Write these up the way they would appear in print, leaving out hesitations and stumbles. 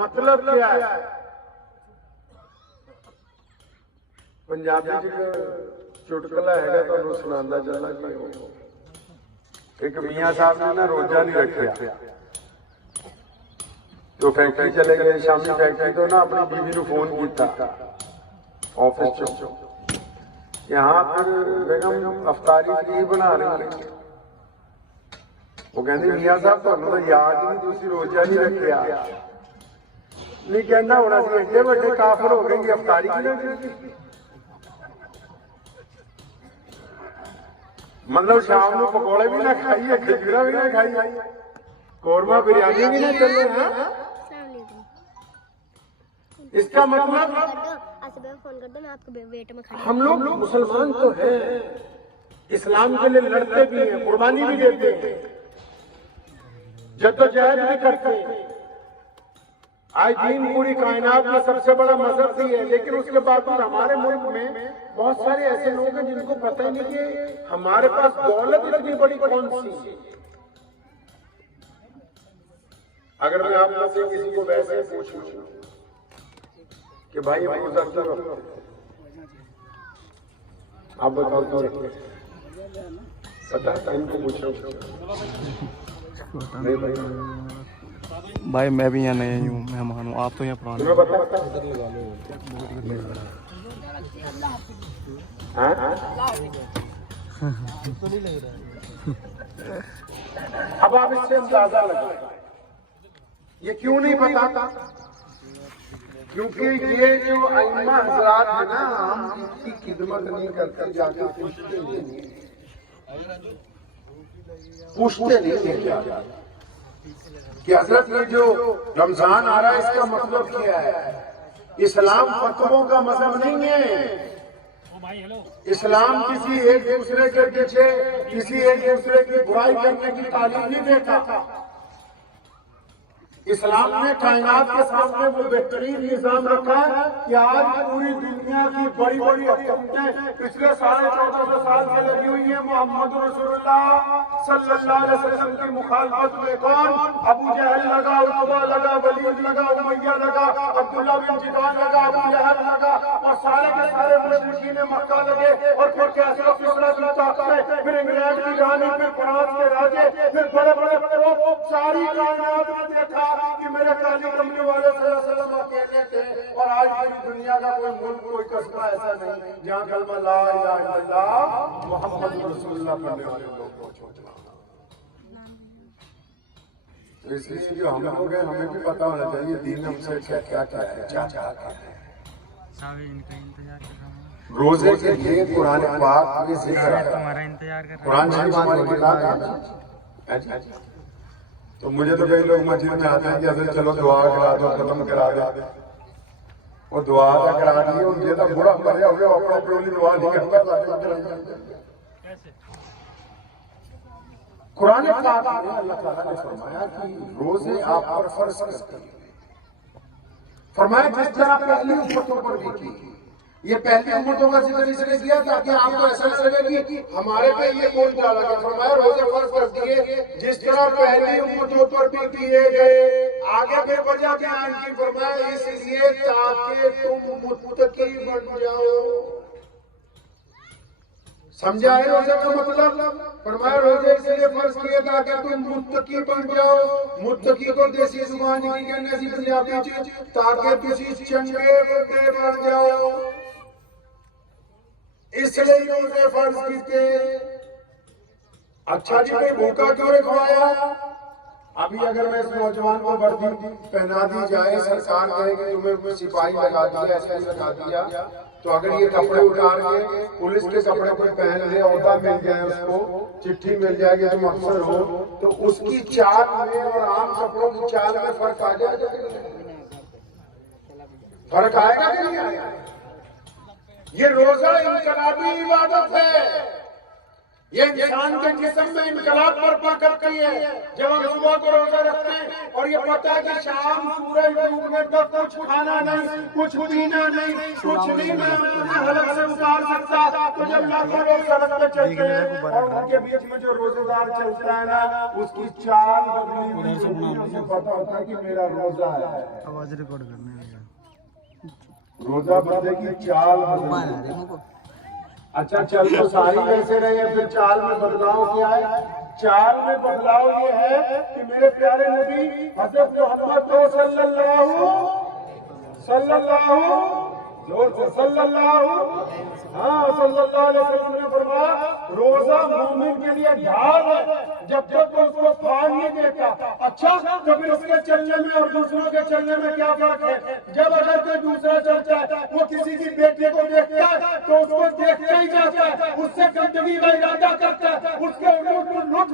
مطلب کیا ہے؟ پنجابی چٹکلا ہے تو سنا چلا کہ ایک میاں صاحب نے نا روزہ نہیں رکھا تو فیکٹری چلے گئے شامی فیکٹری تو نا اپنی بیوی نے فون کیتا آفس چو یہاں پھر بیگم افطاری کی بنا رہی ہیں وہ کہتے میاں صاحب تو یاد ہی نہیں تھی روزہ نہیں رکھا نہیں کہنا ہونا سی ایڈے بڑے کافر ہو گئے افطاری کی نہ مطلب شام کو پکوڑے بھی نہ کھائیے کھجورا بھی نہ کھائیے قورمہ بریانی بھی نہ چلے اس کا مطلب ہم لوگ مسلمان تو ہیں اسلام کے لیے لڑتے بھی ہیں قربانی بھی دیتے ہیں جدوجہد بھی کرتے ہیں آج دین پوری کائنات میں سب سے بڑا مذہب بھی ہے لیکن اس کے بعد ہمارے ملک میں بہت سارے ایسے لوگ ہیں جن کو پتہ نہیں کہ ہمارے پاس دولت اتنی بڑی کون سی اگر میں آپ سے کسی کو ویسے پوچھوں کہ بھائی ہم روزہ کیوں رکھتے ہیں آپ بتاؤ کیوں رکھتے ہیں پتہ ہے ان کو پوچھو نہیں بھائی میں بھی یہاں نیا ہوں مہمان ہوں آپ تو یہاں پرانے اب آپ اس سے اندازہ لگائیں یہ کیوں نہیں بتاتا کیونکہ یہ جو ائمہ حضرات ہیں نا ہم ان کی خدمت نہیں کرتے جا کے پوچھتے نہیں کہ حضرت یہ جو رمضان آ رہا ہے اس کا مطلب کیا ہے اسلام فتووں کا مذہب نہیں ہے اسلام کسی ایک دوسرے کے پیچھے کسی ایک دوسرے کی برائی کرنے کی تعلیم نہیں دیتا اسلام نے کائنات کے سامنے وہ بہترین نظام رکھا ہے کہ آج پوری دنیا کی بڑی بڑی حکومتیں پچھلے 1450 سال سے لگی ہوئی ہیں محمد رسول اللہ صلی اللہ علیہ وسلم کی مخالفت میں کون ابو جہل لگا عتبہ لگا ولید لگا امیہ لگا عبداللہ بن جدعان لگا ابو لہب لگا اور سارے کے سارے مشرکین مکہ لگے اور پھر کیسرا کسرا کی طاقتیں پھر انگلینڈ کی رانی پھر فرانس کے راجے پھر بڑے بڑے پروپ ساری کائنات میں دیکھا کہ میرے کالی کملی والے صلی اللہ علیہ وسلم اکیلے تھے اور آج پوری دنیا کا کوئی ملک کوئی قصبہ ایسا نہیں جہاں کلمہ لا الہ الا اللہ محمد رسول اللہ پڑھنے والے لوگ پہنچ تو اس لیے جو ہم لوگ ہیں ہمیں بھی پتا ہونا چاہیے دین ہم سے کیا کیا ہے کیا چاہتا ہے روزے کے لیے قرآن پاک میں ذکر ہے قرآن شریف ہماری کتاب ہے تو مجھے تو کئی لوگ مسجد میں آتے ہیں کہ حضرت چلو دعا کرا دو ختم کرا دے وہ دعا کا کرا دی اور یہ تو بڑا مریا ہو گیا اپنا پرولی دعا نہیں کرتا قرآن پاک میں اللہ تعالیٰ نے فرمایا کہ روزے آپ پر فرض کرتے ہیں فرمایا جس طرح پہلی امتوں پر بھی کی یہ پہلی امتوں کا ذکر اس نے کیا تاکہ آپ کو ایسا لگے کہ ہمارے پہ یہ بول ڈالا گیا فرمایا روزے فرض کر دیے جس طرح پہلی امتوں پر بھی کیے گئے آگے پھر وجہ بیان کی فرمایا اس لیے تاکہ تم متقی بن جاؤ سمجھا ہے روزے کا مطلب فرمایا روزے اس لیے فرض کیے تاکہ تم متقی بن جاؤ متقی کو دیسی زبان کی کہنے سی پنجابی چیز تاکہ تسی چنگے بندے بن جاؤ اس لیے روزے فرض کیتے اچھا جی کوئی بھوکا کیوں رکھوایا ابھی اگر میں اس نوجوان کو وردی پہنا دی جائے سرکار کہے کہ تمہیں سپاہی لگا دیا ایسے لگا دیا تو اگر یہ کپڑے اتار کے پولیس کے کپڑے پر پہن لے عہدہ مل جائے اس کو چٹھی مل جائے کہ تم افسر ہو تو اس کی چال میں اور عام کپڑوں کی چال میں فرق آ جائے گا فرق آئے گا کہ نہیں آئے گا یہ روزہ انقلابی عبادت ہے یہ انسان کے جسم میں انقلاب برپا کرتی ہے جب ہم صبح کو روزہ رکھتے ہیں اور یہ پتہ ہے کہ شام سورج ڈوبنے تک کچھ کھانا نہیں، کچھ پینا نہیں، کچھ نہیں میں اپنے حلق سے اتار سکتا، تو جب لاکھوں لوگ سڑک پہ چلتے ہیں اور ان کے بیچ میں جو روزہ دار چلتا ہے نا اس کی چال بدلی ہوئی ہوتی ہے، اسے پتہ ہوتا ہے کہ میرا روزہ ہے۔ آواز ریکارڈ کرنے روزہ بندے کی چال بدلی۔ اچھا چل تو ساری ویسے رہے ہیں، پھر چال میں بدلاؤ کیا ہے؟ چال میں بدلاؤ یہ ہے کہ میرے پیارے نبی حضرت محمد صلی اللہ علیہ وسلم نے فرمایا روزہ مومن کے لیے ڈھال ہے جب تک وہ اس کو پھاڑ نہیں دیتا۔ اچھا تو پھر اس کے چلنے میں اور دوسروں کے چلنے میں کیا فرق ہے؟ جب اگر کوئی دوسرا چلتا ہے وہ کسی کی بیٹی کو دیکھتا ہے تو اس کو دیکھتا ہی جاتا ہے، اس سے گندگی کا ارادہ کرتا ہے، اس کے لٹ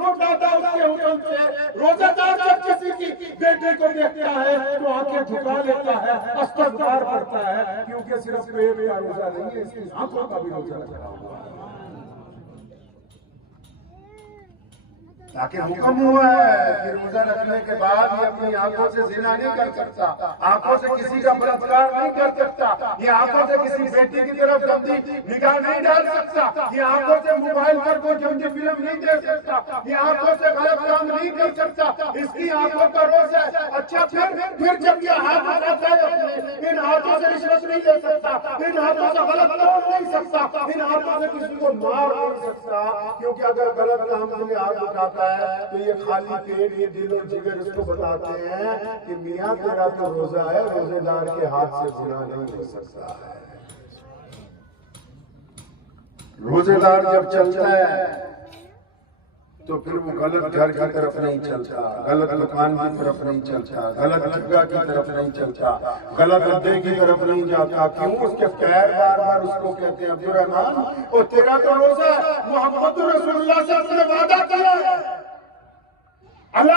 اٹھاتا ہے اس کے حکم سے۔ روزہ دار جب کسی کی بیٹی کو دیکھتا ہے تو آنکھیں جھکا لیتا ہے، استغفار کرتا ہے، کیونکہ صرف پیٹ کا روزہ نہیں ہے، اس کی آنکھوں کا بھی روزہ لگا ہوا ہے۔ تاکہ حکم ہوا ہے کہ روزہ رکھنے کے بعد یہ اپنی آنکھوں سے زنا نہیں کر سکتا، آنکھوں سے کسی کا بلاత్కాر نہیں کر سکتا، یہ آنکھوں سے کسی بیٹی کی طرف گندی نگاہ نہیں ڈال سکتا، یہ آنکھوں سے موبائل پر کوئی جنگی فلم نہیں دیکھ سکتا، یہ آنکھوں سے غلط کام نہیں کر سکتا، اس کی آنکھوں کا روزہ ہے۔ اچھا پھر جب یہ ہاتھ اٹھاتا ہے اپنے، ان ہاتھوں سے رشوت نہیں لے سکتا، ان ہاتھوں سے غلط توڑ نہیں سکتا، ان ہاتھوں سے کسی کو مار نہیں سکتا، کیونکہ اگر غلط کام کے لیے ہاتھ اٹھاتا تو یہ خالی پیٹ، یہ دل اور جگر اس کو بتاتے ہیں کہ میاں تیرا تو روزہ ہے، روزے دار کے ہاتھ سے زنا نہیں ہو سکتا ہے۔ روزے دار جب چلتا ہے تو پھر وہ غلط گھر کی طرف نہیں چلتا، غلط دکان کی طرف نہیں چلتا، غلط جگہ کی طرف نہیں چلتا، غلط اڈے کی طرف نہیں جاتا۔ کیوں؟ اس کے پیر بار بار اس کو کہتے ہیں عبدالرحمان اور تیرا تو روزہ ہے، محمد رسول اللہ سے اپنے وعدہ کیا ہے۔ اللہ